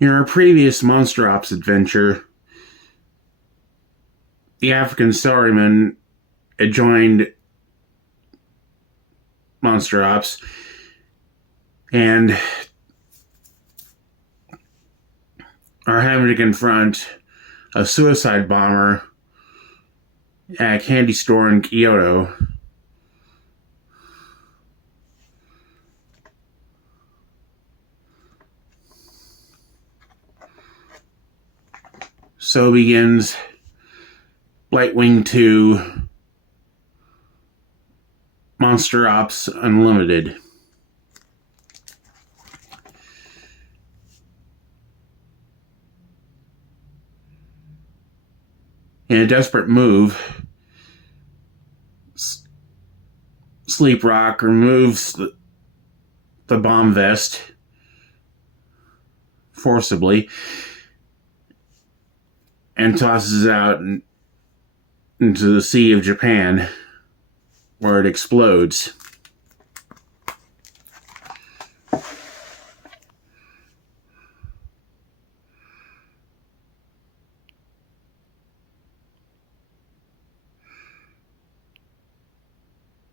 In our previous Monster Ops adventure, the African Starryman had joined Monster Ops and are having to confront a suicide bomber at a candy store in Kyoto. So begins Blight-Wing 2 Monster Ops Unlimited. In a desperate move, Sleep Rock removes the bomb vest forcibly and tosses it out into the Sea of Japan, where it explodes.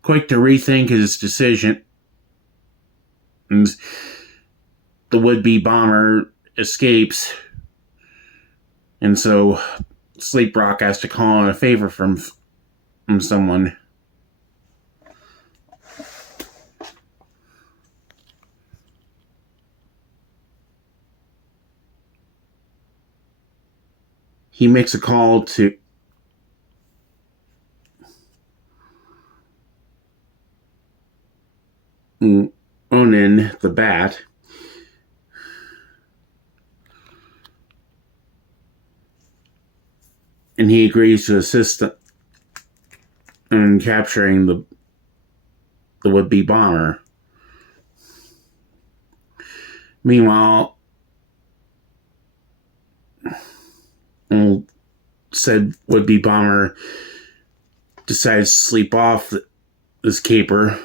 Quick to rethink his decision, and the would-be bomber escapes, and so Sleep Rock has to call in a favor from someone. He makes a call to Onin the Bat, and he agrees to assist in capturing the would-be bomber. Meanwhile, said would-be bomber decides to sleep off this caper.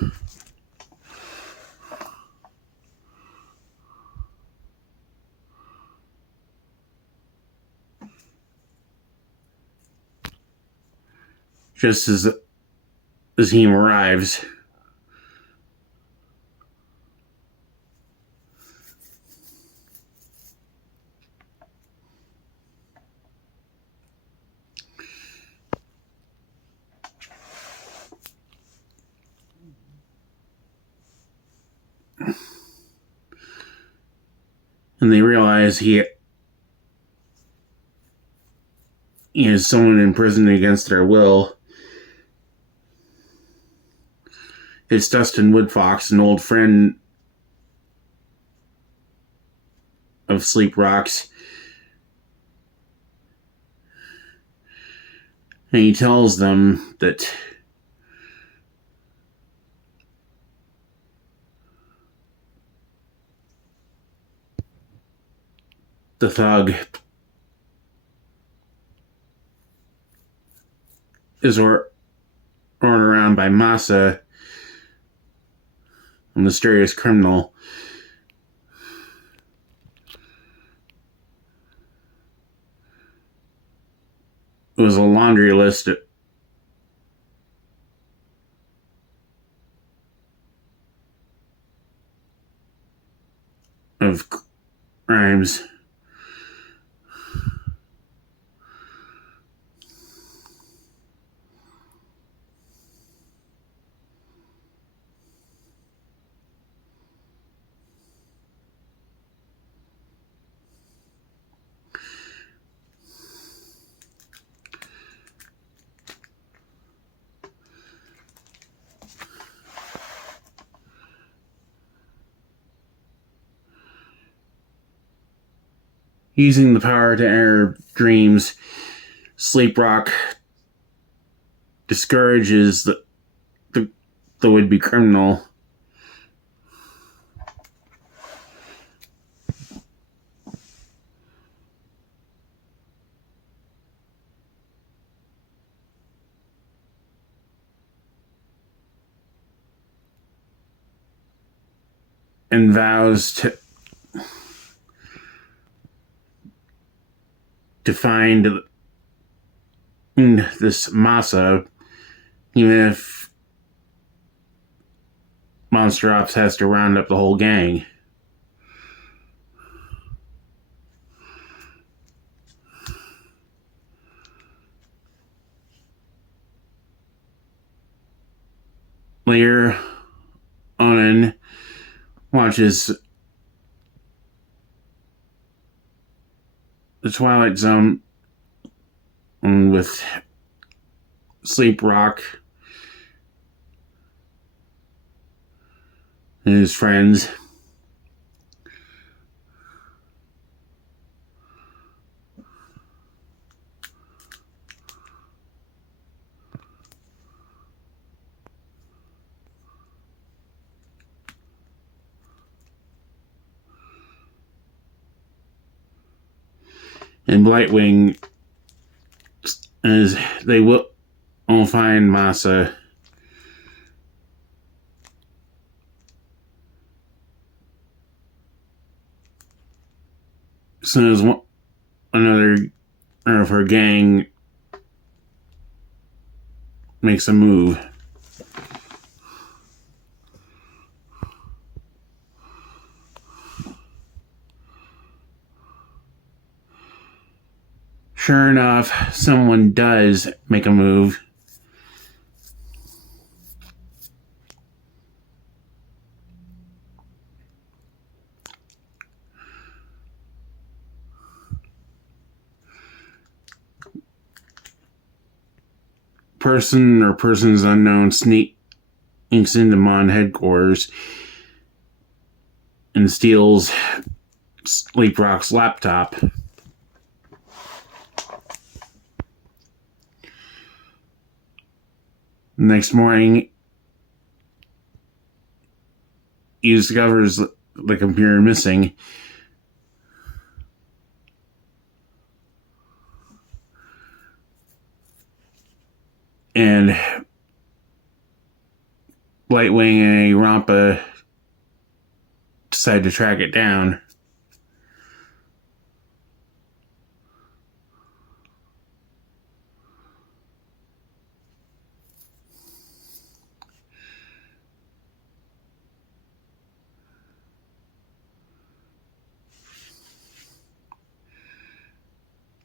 Just as he arrives. And they realize he is someone imprisoned against their will. It's Dustin Woodfox, an old friend of Sleep Rock's. And he tells them that the thug is ordered around by Masa, a mysterious criminal. It was a laundry list of crimes. Using the power to enter dreams, Sleep Rock discourages the would-be criminal. And vows to find this Masa, even if Monster Ops has to round up the whole gang. Later, Onan watches the Twilight Zone with Sleep Rock and his friends. And Blight-Wing, as they will find Masa. As soon as another of her gang makes a move. Sure enough, someone does make a move. Person or persons unknown sneaks into Mon headquarters and steals Sleep Rock's laptop. Next morning, he discovers the computer missing. And Blight-Wing and Ani-Ronpa decide to track it down.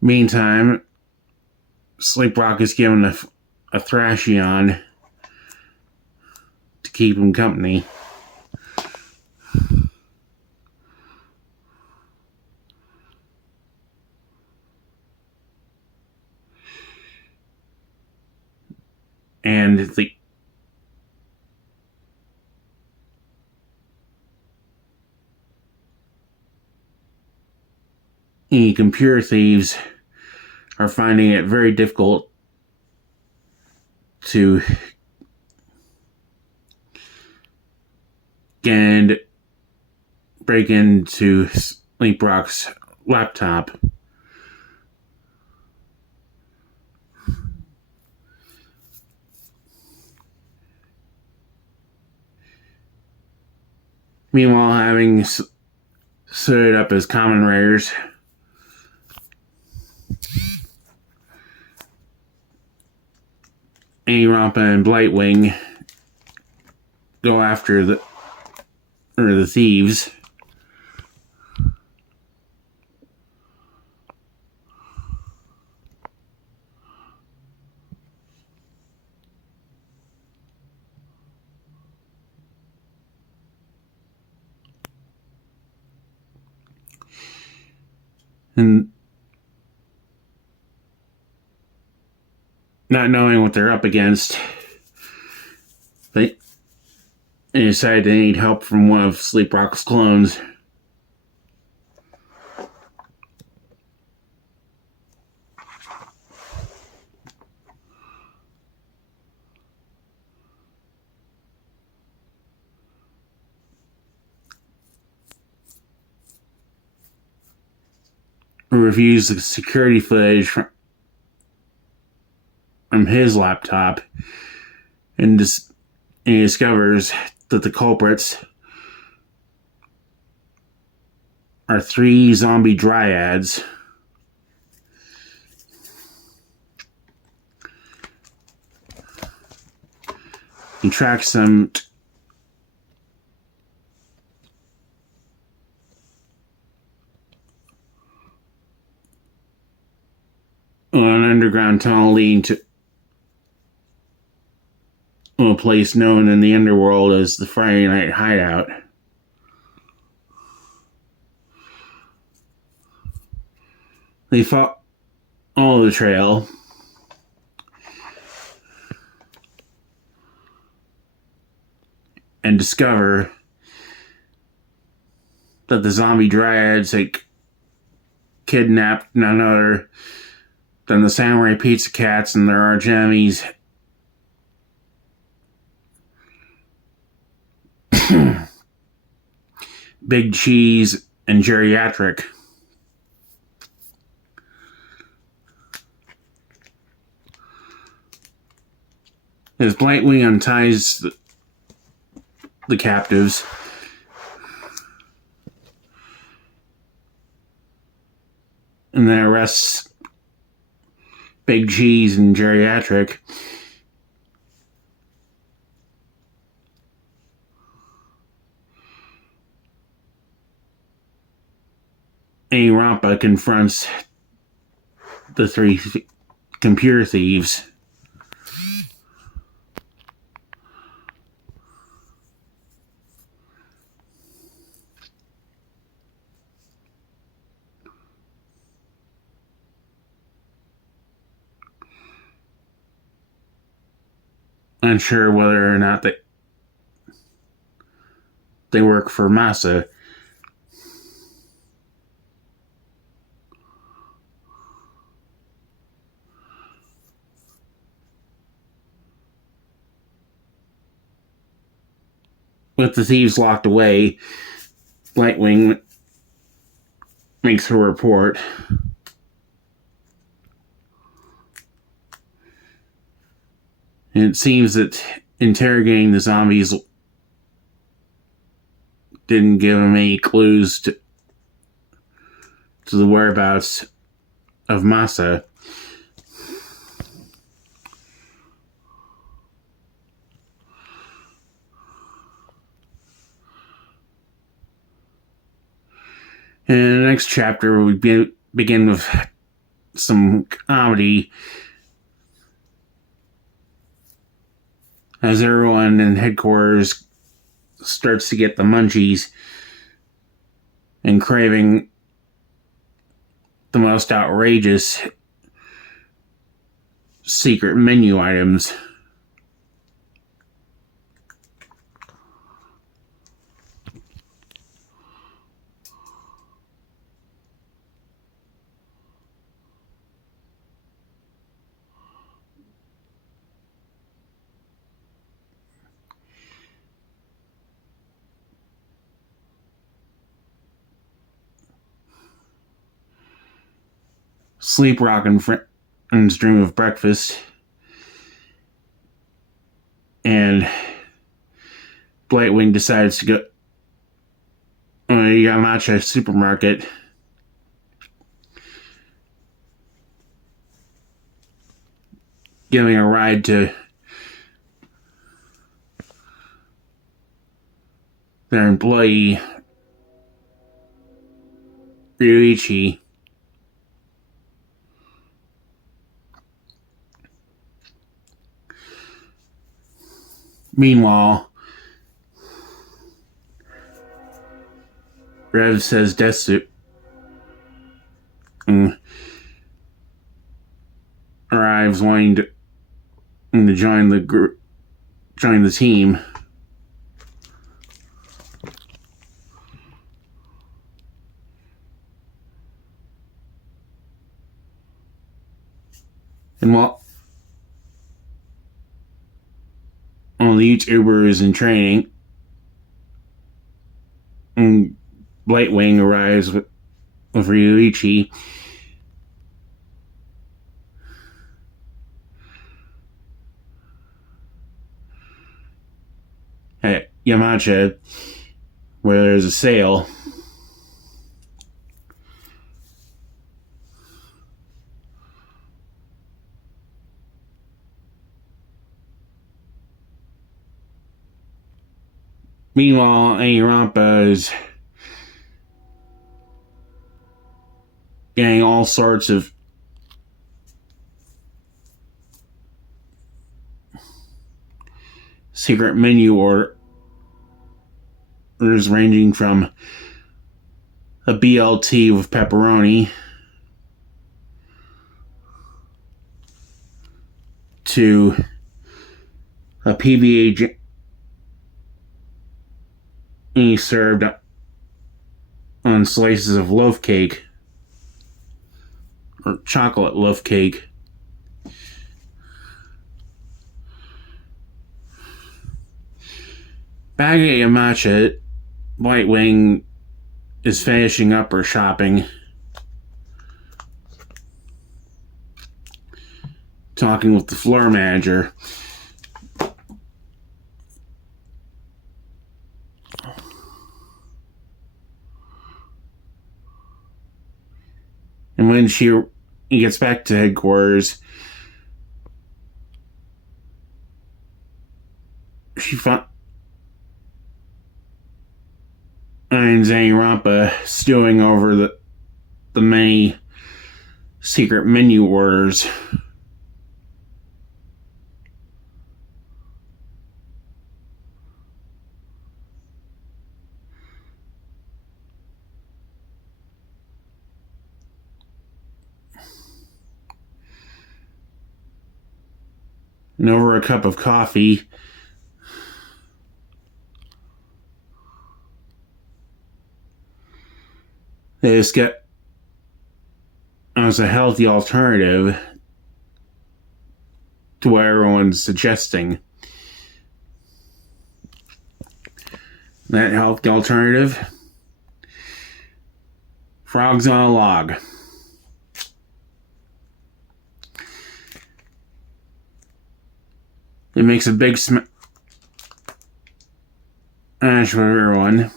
Meantime, Sleep Rock is given a Thrashion to keep him company. And the computer thieves are finding it very difficult to and break into Sleep Rock's laptop. Meanwhile, having set it up as common rares, Ani-Ronpa and Blight-Wing go after the thieves. And not knowing what they're up against, they decide they need help from one of Sleep Rock's clones. Who reviews the security footage from his laptop and he discovers that the culprits are 3 zombie dryads and tracks them on an underground tunnel leading to a place known in the underworld as the Friday Night Hideout. They follow the trail and discover that the zombie dryads kidnapped none other than the samurai pizza cats and their arch enemies, Big Cheese and Geriatric. As Blight-Wing unties the captives, and then arrests Big Cheese and Geriatric, Ani-Ronpa confronts the three computer thieves. Unsure whether or not they work for Masa. With the thieves locked away, Blight-Wing makes her report. And it seems that interrogating the zombies didn't give him any clues to the whereabouts of Masa. In the next chapter, we begin with some comedy as everyone in headquarters starts to get the munchies and craving the most outrageous secret menu items. Sleep Rock and friends dream of breakfast, and Blight-Wing decides to go to Yamacha supermarket giving a ride to their employee Ryuichi. Meanwhile, Rev says Desu arrives wanting to join the team. And while the YouTuber is in training, and Blight-Wing arrives with Ryuichi. At Yamacha, where there's a sale. Meanwhile, Ani-Ronpa is getting all sorts of secret menu orders ranging from a BLT with pepperoni to a PBA served on slices of loaf cake or chocolate loaf cake. Back at Yamacha, Blight-Wing is finishing up her shopping, talking with the floor manager. And when she gets back to headquarters, she finds Ani-Ronpa stewing over the many secret menu orders. And over a cup of coffee, they just get as a healthy alternative to what everyone's suggesting. That healthy alternative? Frogs on a log. It makes a big smash for everyone.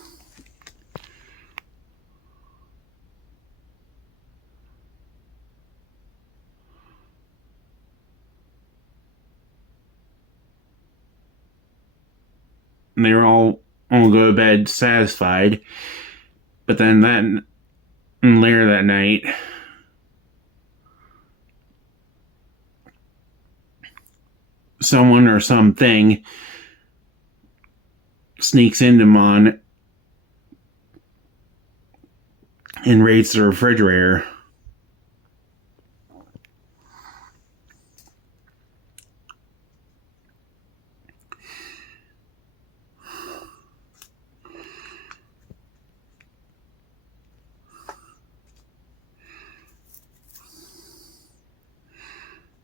And they were all go to bed satisfied. But then later that night, someone or something sneaks into Mon and raids the refrigerator.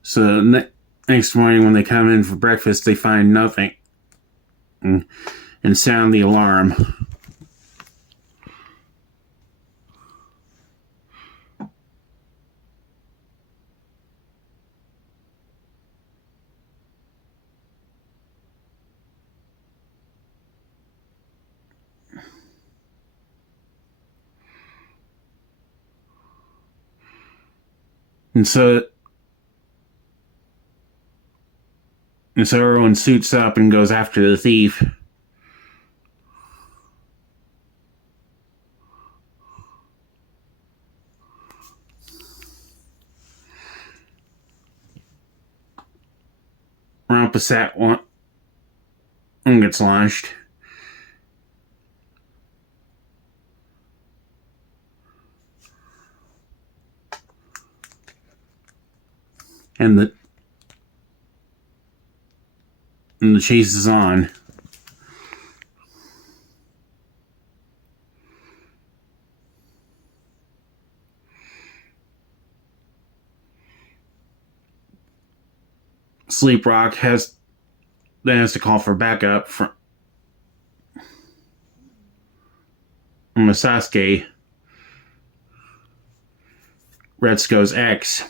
So next morning when they come in for breakfast, they find nothing and sound the alarm. And so everyone suits up and goes after the thief. Rompasat one gets launched. And the chase is on. Sleep Rock has to call for backup from Masasuke, Retsuko's ex.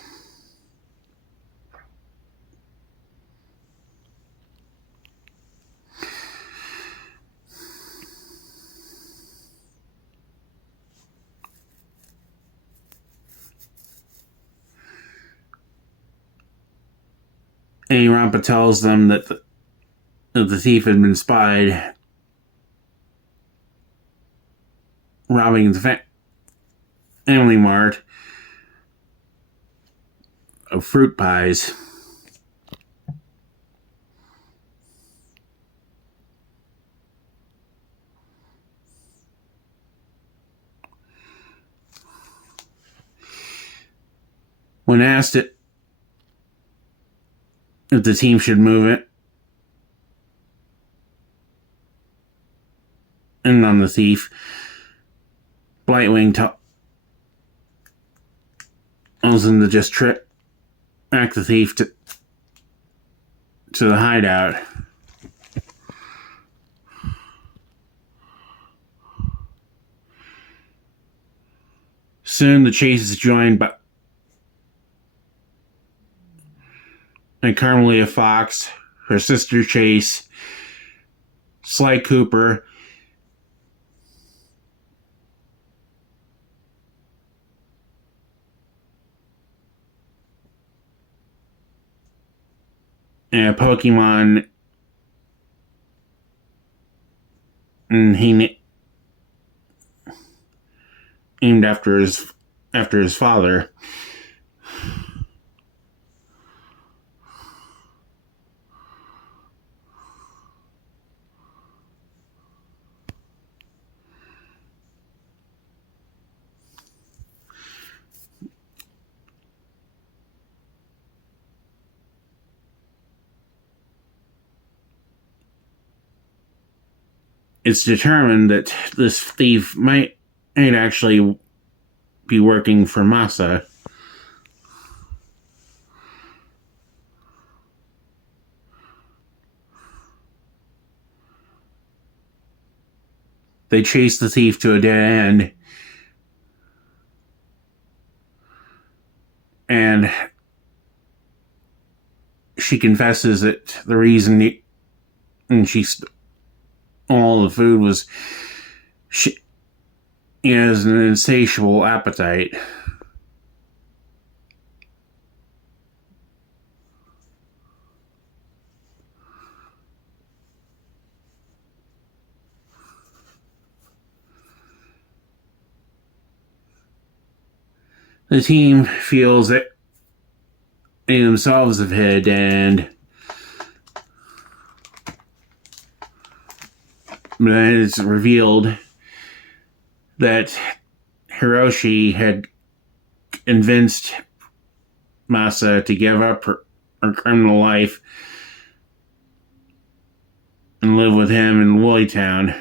Ani-Ronpa tells them that the thief had been spied robbing the Family Mart of fruit pies. When asked if the team should move it in on the thief, Blight-Wing tells them to just track the thief to the hideout. Soon the chase is joined by Carmelia Fox, her sister Chase, Sly Cooper, and a Pokemon he named after his father. It's determined that this thief might actually be working for Masa. They chase the thief to a dead end, and she confesses that the reason she stole all the food was she has an insatiable appetite. The team feels that they themselves have hit a dead end. But it's revealed that Hiroshi had convinced Masa to give up her criminal life and live with him in Woollytown.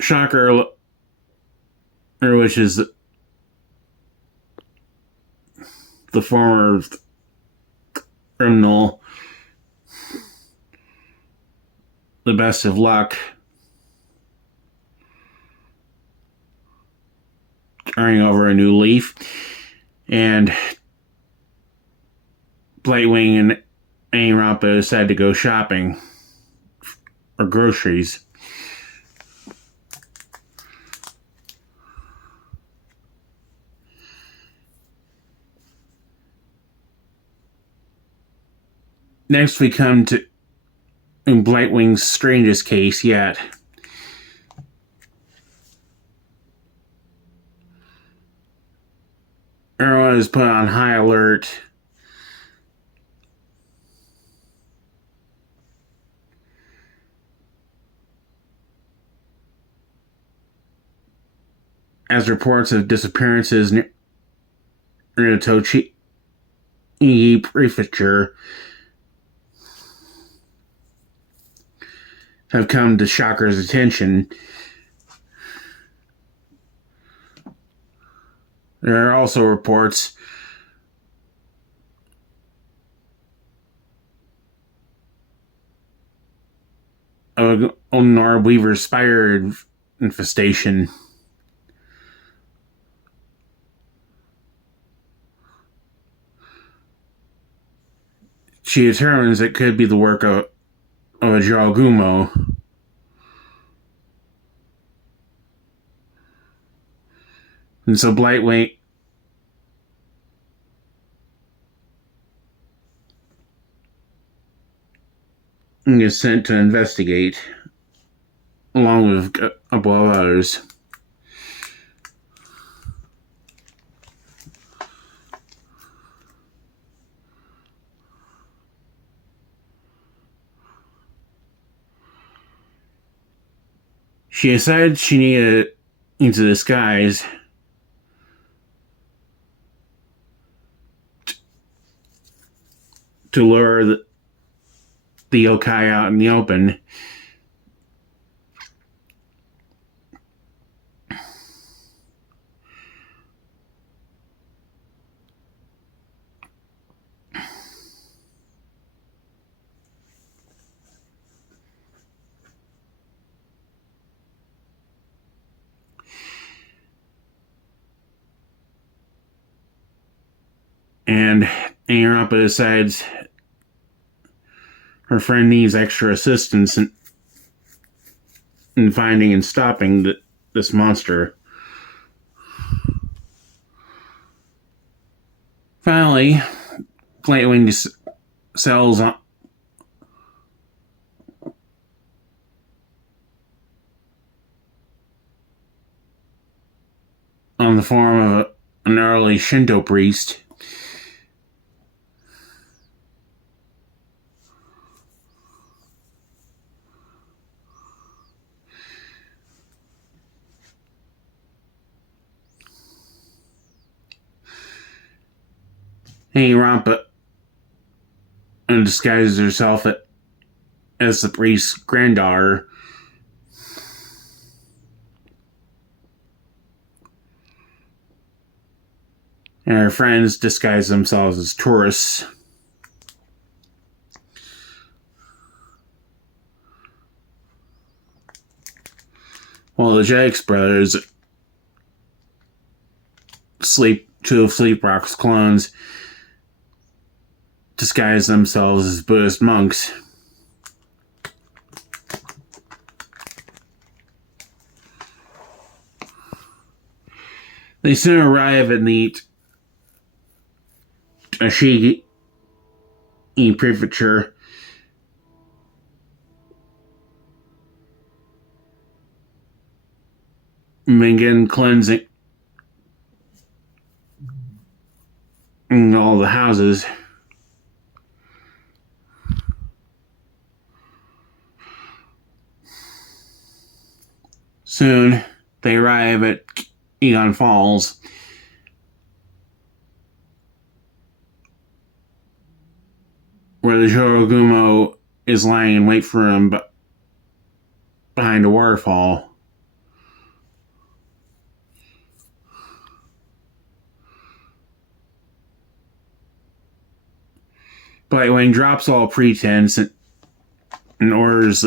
Shocker, which is the former criminal, the best of luck, turning over a new leaf, and Blight-Wing and Ani-Ronpa decided to go shopping for groceries. Next, we come to Blight-Wing's strangest case yet. Everyone is put on high alert. As reports of disappearances near the Tochi Prefecture have come to Shocker's attention. There are also reports of a Golden Weaver spider infestation. She determines it could be the work of a Jiragumo. And so Blight-Wing is sent to investigate, along with a couple of others. She decided she needed into disguise to lure the yokai out in the open. And Ani-Ronpa decides her friend needs extra assistance in finding and stopping this monster. Finally, Blight-Wing settles on the form of an early Shinto priest. Ani-Ronpa disguises herself as the priest's granddaughter. And her friends disguise themselves as tourists. While the Jakes brothers, two of Sleep Rock's clones, disguise themselves as Buddhist monks. They soon arrive at the Ashigi Prefecture, and begin cleansing all the houses. Soon, they arrive at Egon Falls, where the Shorogumo is lying in wait for him behind a waterfall. Blight-Wing drops all pretense and orders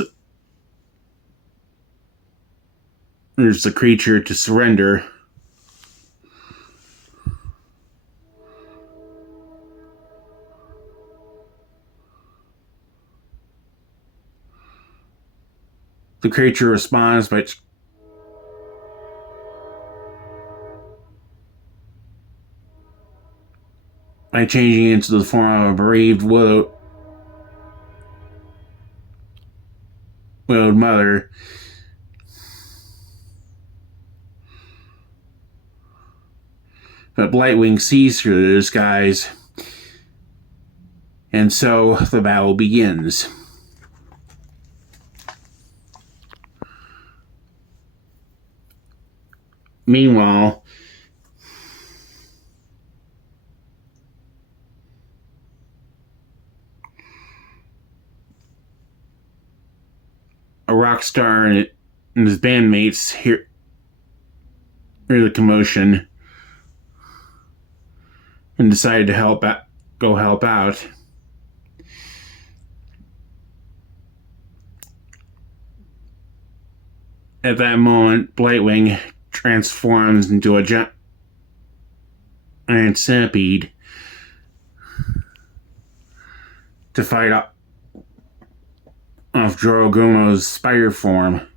the creature to surrender. The creature responds by changing into the form of a bereaved widowed mother. But Blight-Wing sees through the disguise, and so the battle begins. Meanwhile, a rock star and his bandmates hear the commotion and decide to go help out. At that moment, Blight-Wing transforms into a giant centipede to fight off Jorogumo's spider form.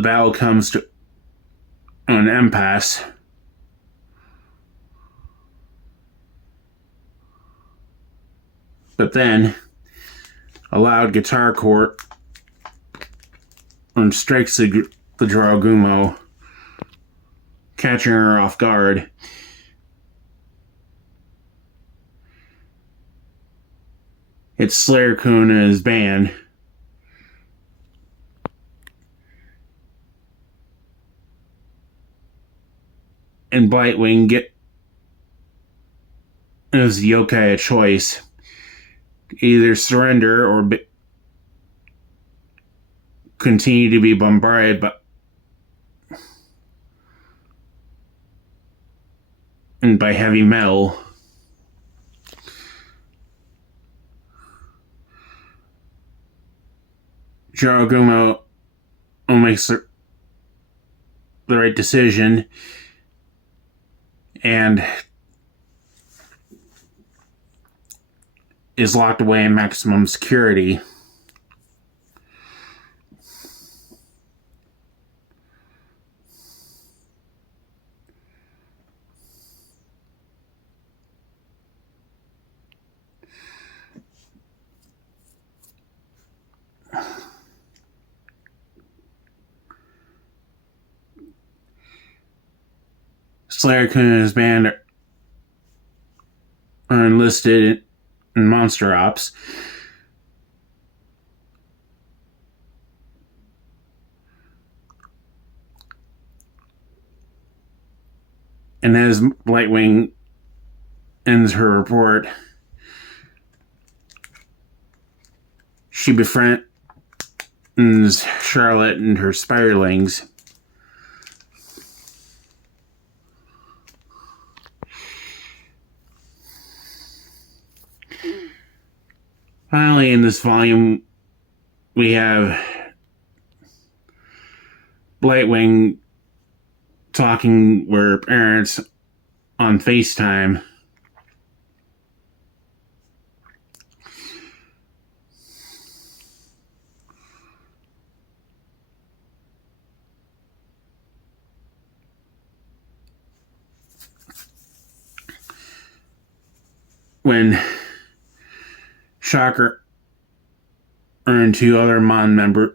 the battle comes to an impasse. But then, a loud guitar chord strikes the Dragumo, catching her off guard. It's Slayer-kun and his band. And Blight-Wing gives the yokai a choice. Either surrender or continue to be bombarded by heavy metal. Dragumo makes the right decision and is locked away in maximum security. Slayer-kun and his band are enlisted in Monster Ops. And as Blight-Wing ends her report, she befriends Charlotte and her spiderlings. Finally, in this volume, we have Blight-Wing talking with her parents on FaceTime. When Shocker and two other Mon members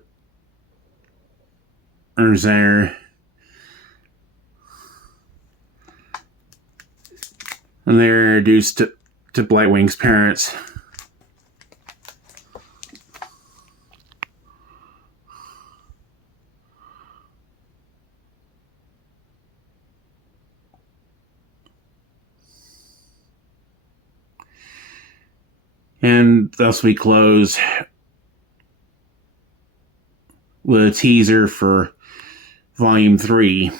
are there, and they're introduced to Blight-Wing's parents. And thus we close with a teaser for Volume 3.